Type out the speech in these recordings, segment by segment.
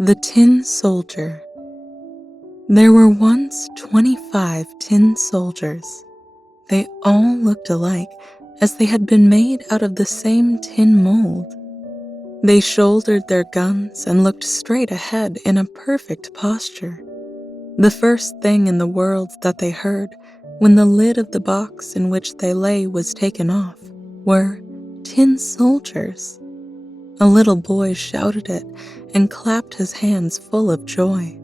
The Tin Soldier. There were once 25 tin soldiers. They all looked alike, as they had been made out of the same tin mold. They shouldered their guns and looked straight ahead in a perfect posture. The first thing in the world that they heard, when the lid of the box in which they lay was taken off, were tin soldiers. A little boy shouted it and clapped his hands full of joy.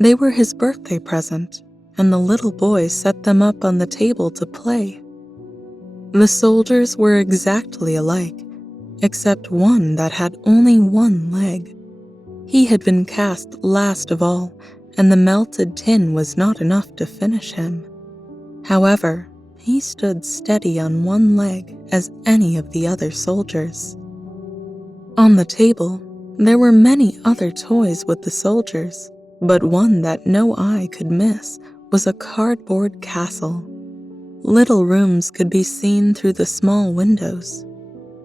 They were his birthday present, and the little boy set them up on the table to play. The soldiers were exactly alike, except one that had only one leg. He had been cast last of all, and the melted tin was not enough to finish him. However, he stood steady on one leg as any of the other soldiers. On the table, there were many other toys with the soldiers, but one that no eye could miss was a cardboard castle. Little rooms could be seen through the small windows.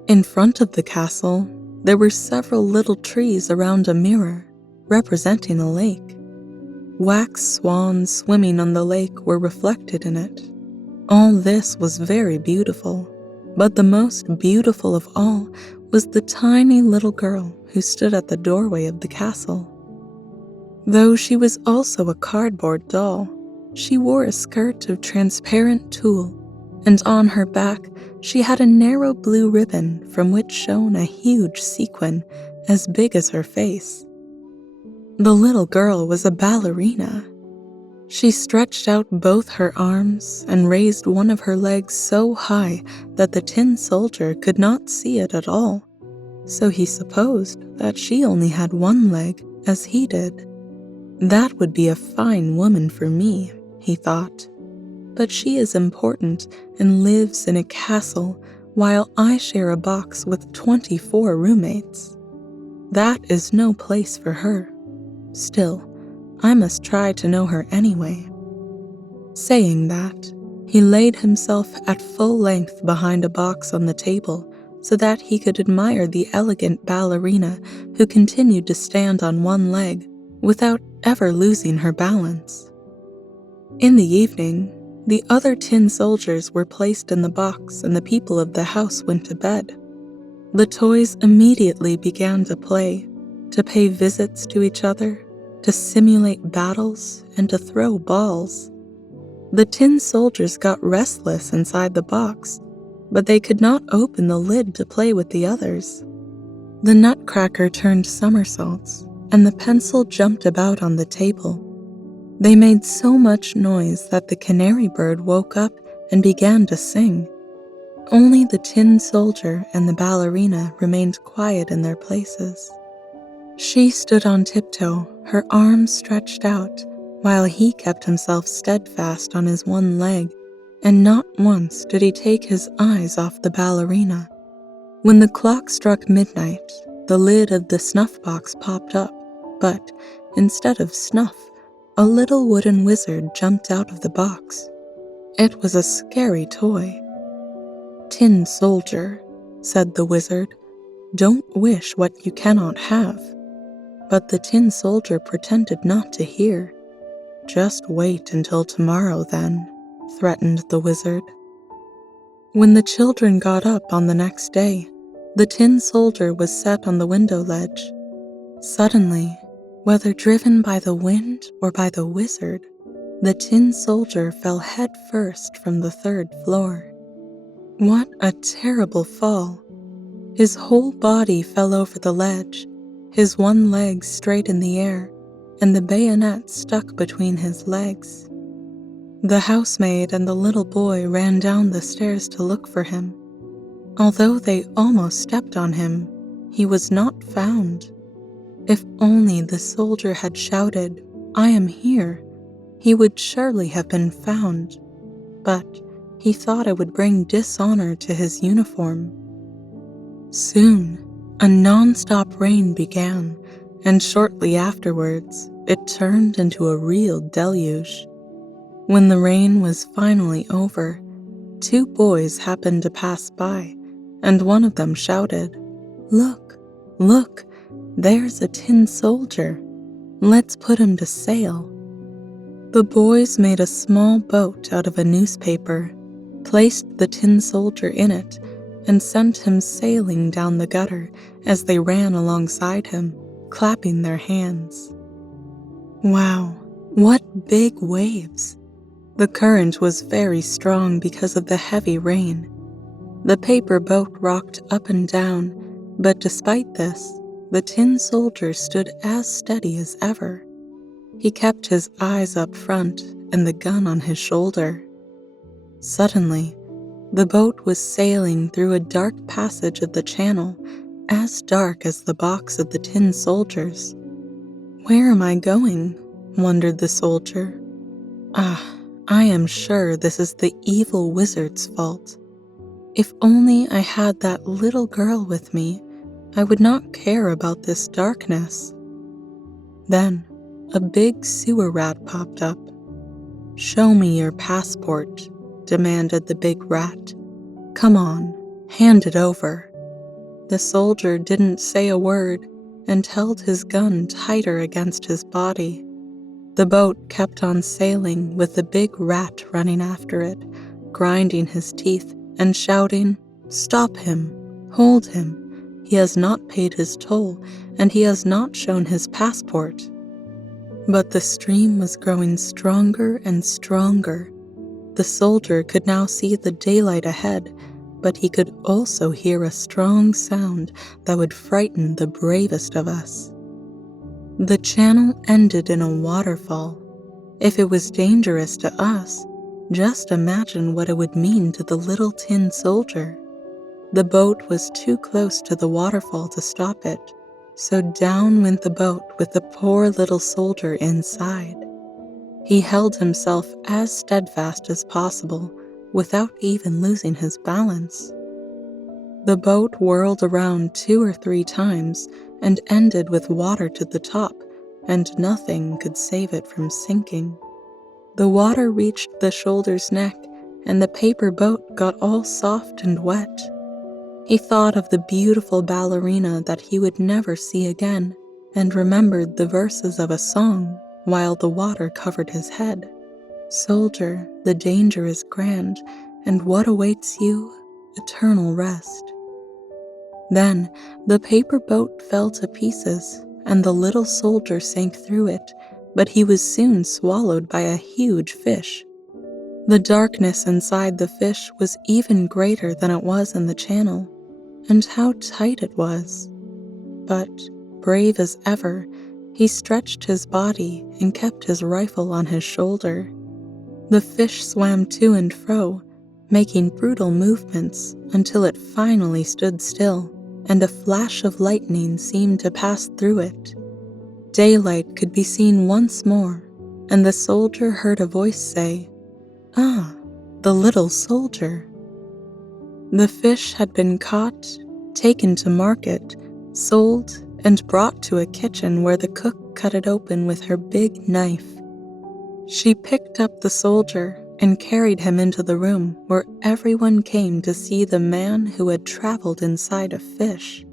In front of the castle, there were several little trees around a mirror, representing a lake. Wax swans swimming on the lake were reflected in it. All this was very beautiful, but the most beautiful of all was the tiny little girl who stood at the doorway of the castle. Though she was also a cardboard doll, she wore a skirt of transparent tulle, and on her back she had a narrow blue ribbon from which shone a huge sequin as big as her face. The little girl was a ballerina. She stretched out both her arms and raised one of her legs so high that the tin soldier could not see it at all, so he supposed that she only had one leg as he did. That would be a fine woman for me, he thought. But she is important and lives in a castle while I share a box with 24 roommates. That is no place for her. Still, I must try to know her anyway. Saying that, he laid himself at full length behind a box on the table so that he could admire the elegant ballerina who continued to stand on one leg without ever losing her balance. In the evening, the other tin soldiers were placed in the box and the people of the house went to bed. The toys immediately began to play, to pay visits to each other, to simulate battles, and to throw balls. The tin soldiers got restless inside the box, but they could not open the lid to play with the others. The nutcracker turned somersaults, and the pencil jumped about on the table. They made so much noise that the canary bird woke up and began to sing. Only the tin soldier and the ballerina remained quiet in their places. She stood on tiptoe, her arms stretched out, while he kept himself steadfast on his one leg, and not once did he take his eyes off the ballerina. When the clock struck midnight, the lid of the snuff box popped up, but instead of snuff, a little wooden wizard jumped out of the box. It was a scary toy. "Tin soldier," said the wizard, "don't wish what you cannot have." But the tin soldier pretended not to hear. "Just wait until tomorrow then," threatened the wizard. When the children got up on the next day, the tin soldier was set on the window ledge. Suddenly, whether driven by the wind or by the wizard, the tin soldier fell head first from the 3rd floor. What a terrible fall! His whole body fell over the ledge, his one leg straight in the air, and the bayonet stuck between his legs. The housemaid and the little boy ran down the stairs to look for him. Although they almost stepped on him, he was not found. If only the soldier had shouted, "I am here," he would surely have been found. But he thought it would bring dishonor to his uniform. Soon, a non-stop rain began, and shortly afterwards, it turned into a real deluge. When the rain was finally over, 2 boys happened to pass by, and one of them shouted, "Look, look, "There's a tin soldier. Let's put him to sail." The boys made a small boat out of a newspaper, placed the tin soldier in it, and sent him sailing down the gutter as they ran alongside him, clapping their hands. Wow, what big waves! The current was very strong because of the heavy rain. The paper boat rocked up and down, but despite this, the tin soldier stood as steady as ever. He kept his eyes up front and the gun on his shoulder. Suddenly, the boat was sailing through a dark passage of the channel, as dark as the box of the tin soldiers. "Where am I going?" wondered the soldier. "Ah, I am sure this is the evil wizard's fault. If only I had that little girl with me, I would not care about this darkness." Then, a big sewer rat popped up. "Show me your passport," demanded the big rat. "Come on, hand it over." The soldier didn't say a word and held his gun tighter against his body. The boat kept on sailing with the big rat running after it, grinding his teeth and shouting, "Stop him! Hold him! He has not paid his toll, and he has not shown his passport." But the stream was growing stronger and stronger. The soldier could now see the daylight ahead, but he could also hear a strong sound that would frighten the bravest of us. The channel ended in a waterfall. If it was dangerous to us, just imagine what it would mean to the little tin soldier. The boat was too close to the waterfall to stop it, so down went the boat with the poor little soldier inside. He held himself as steadfast as possible without even losing his balance. The boat whirled around 2 or 3 times and ended with water to the top, and nothing could save it from sinking. The water reached the soldier's neck, and the paper boat got all soft and wet. He thought of the beautiful ballerina that he would never see again, and remembered the verses of a song while the water covered his head. "Soldier, the danger is grand, and what awaits you? Eternal rest." Then the paper boat fell to pieces, and the little soldier sank through it, but he was soon swallowed by a huge fish. The darkness inside the fish was even greater than it was in the channel, and how tight it was. But, brave as ever, he stretched his body and kept his rifle on his shoulder. The fish swam to and fro, making brutal movements until it finally stood still, and a flash of lightning seemed to pass through it. Daylight could be seen once more, and the soldier heard a voice say, "Ah, the little soldier." The fish had been caught, taken to market, sold, and brought to a kitchen where the cook cut it open with her big knife. She picked up the soldier and carried him into the room where everyone came to see the man who had traveled inside a fish.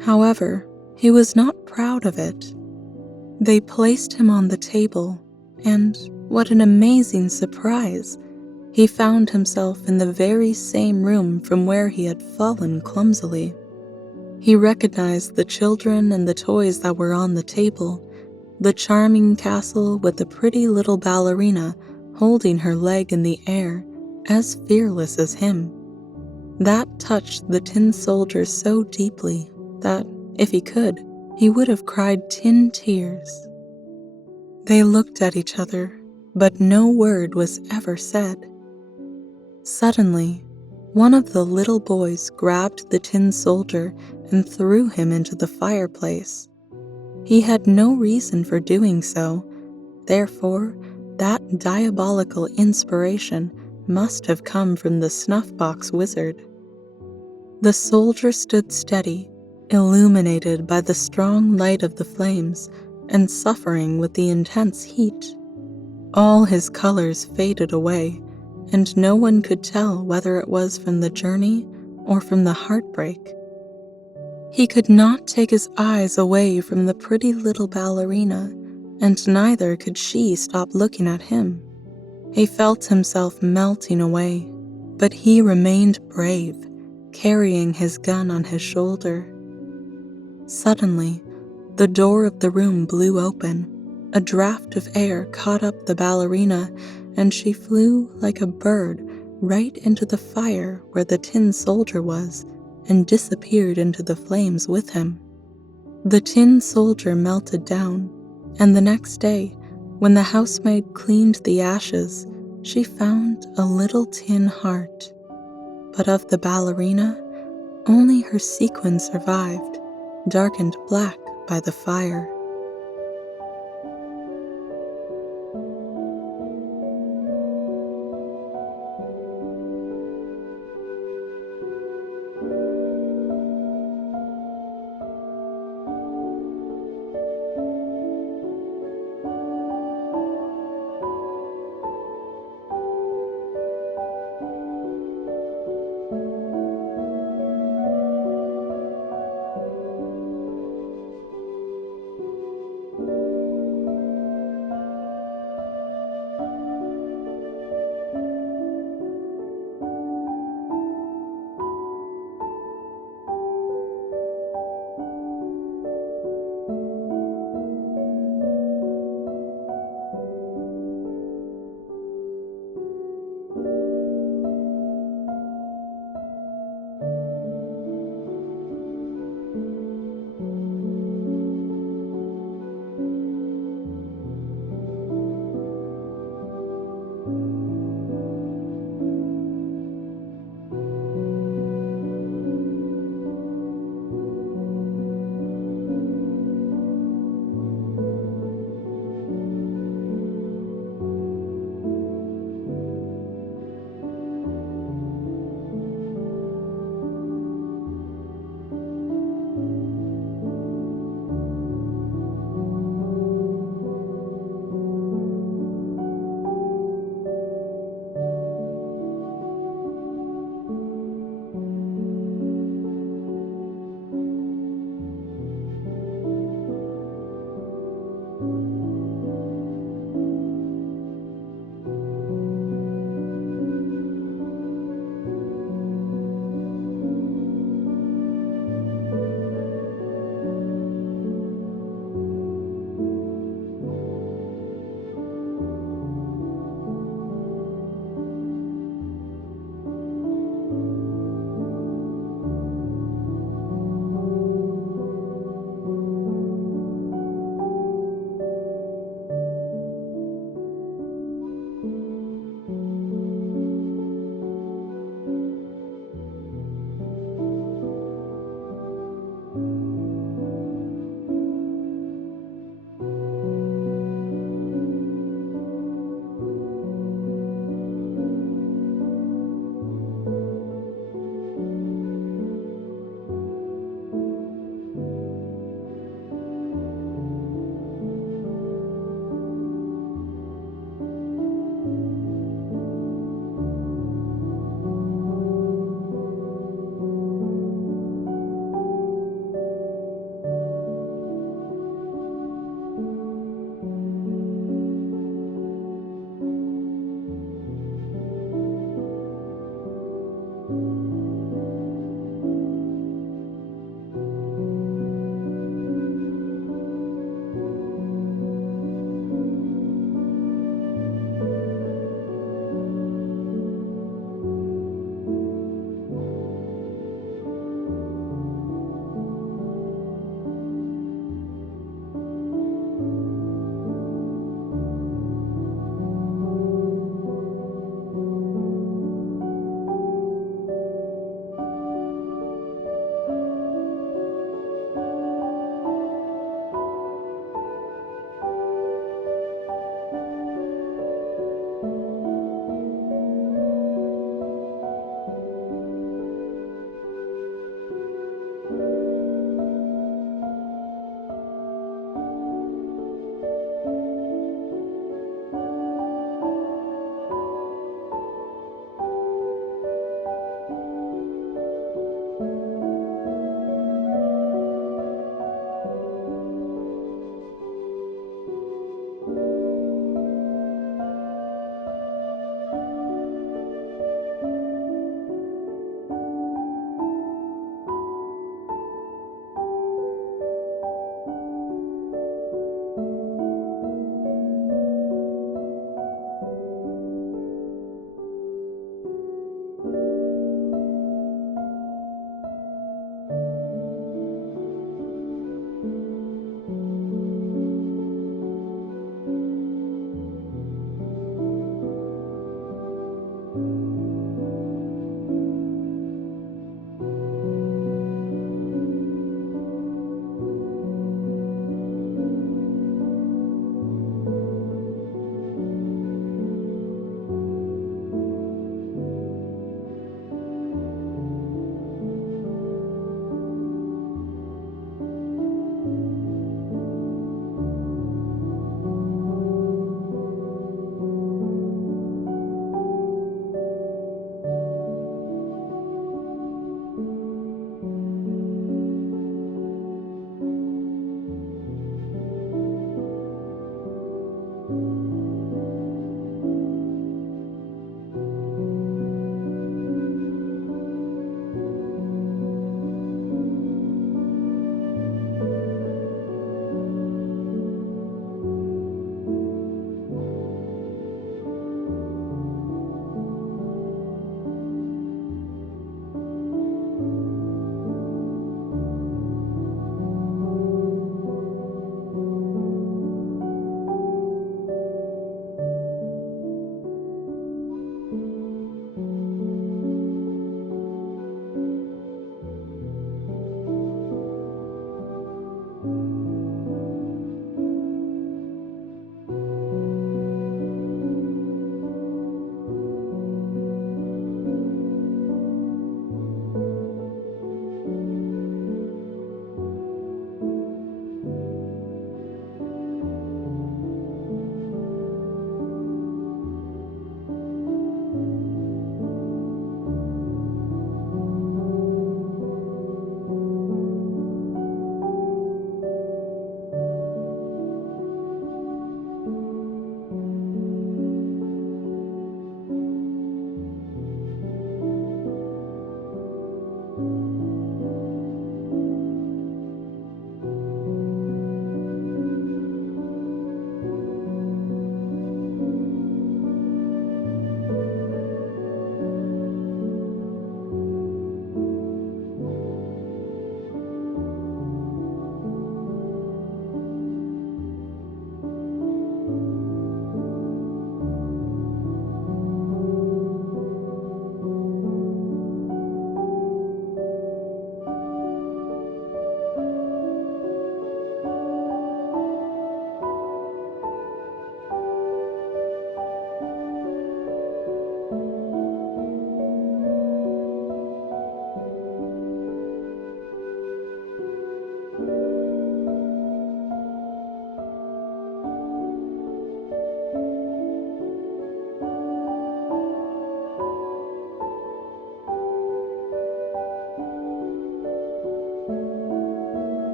However, he was not proud of it. They placed him on the table, and what an amazing surprise! He found himself in the very same room from where he had fallen clumsily. He recognized the children and the toys that were on the table, the charming castle with the pretty little ballerina holding her leg in the air, as fearless as him. That touched the tin soldier so deeply that, if he could, he would have cried tin tears. They looked at each other, but no word was ever said. Suddenly, one of the little boys grabbed the tin soldier and threw him into the fireplace. He had no reason for doing so, therefore, that diabolical inspiration must have come from the snuff-box wizard. The soldier stood steady, illuminated by the strong light of the flames and suffering with the intense heat. All his colors faded away, and no one could tell whether it was from the journey or from the heartbreak. He could not take his eyes away from the pretty little ballerina, and neither could she stop looking at him. He felt himself melting away, but he remained brave, carrying his gun on his shoulder. Suddenly, the door of the room blew open. A draft of air caught up the ballerina, and she flew like a bird right into the fire where the tin soldier was, and disappeared into the flames with him. The tin soldier melted down, and the next day, when the housemaid cleaned the ashes, she found a little tin heart. But of the ballerina, only her sequin survived, darkened black by the fire.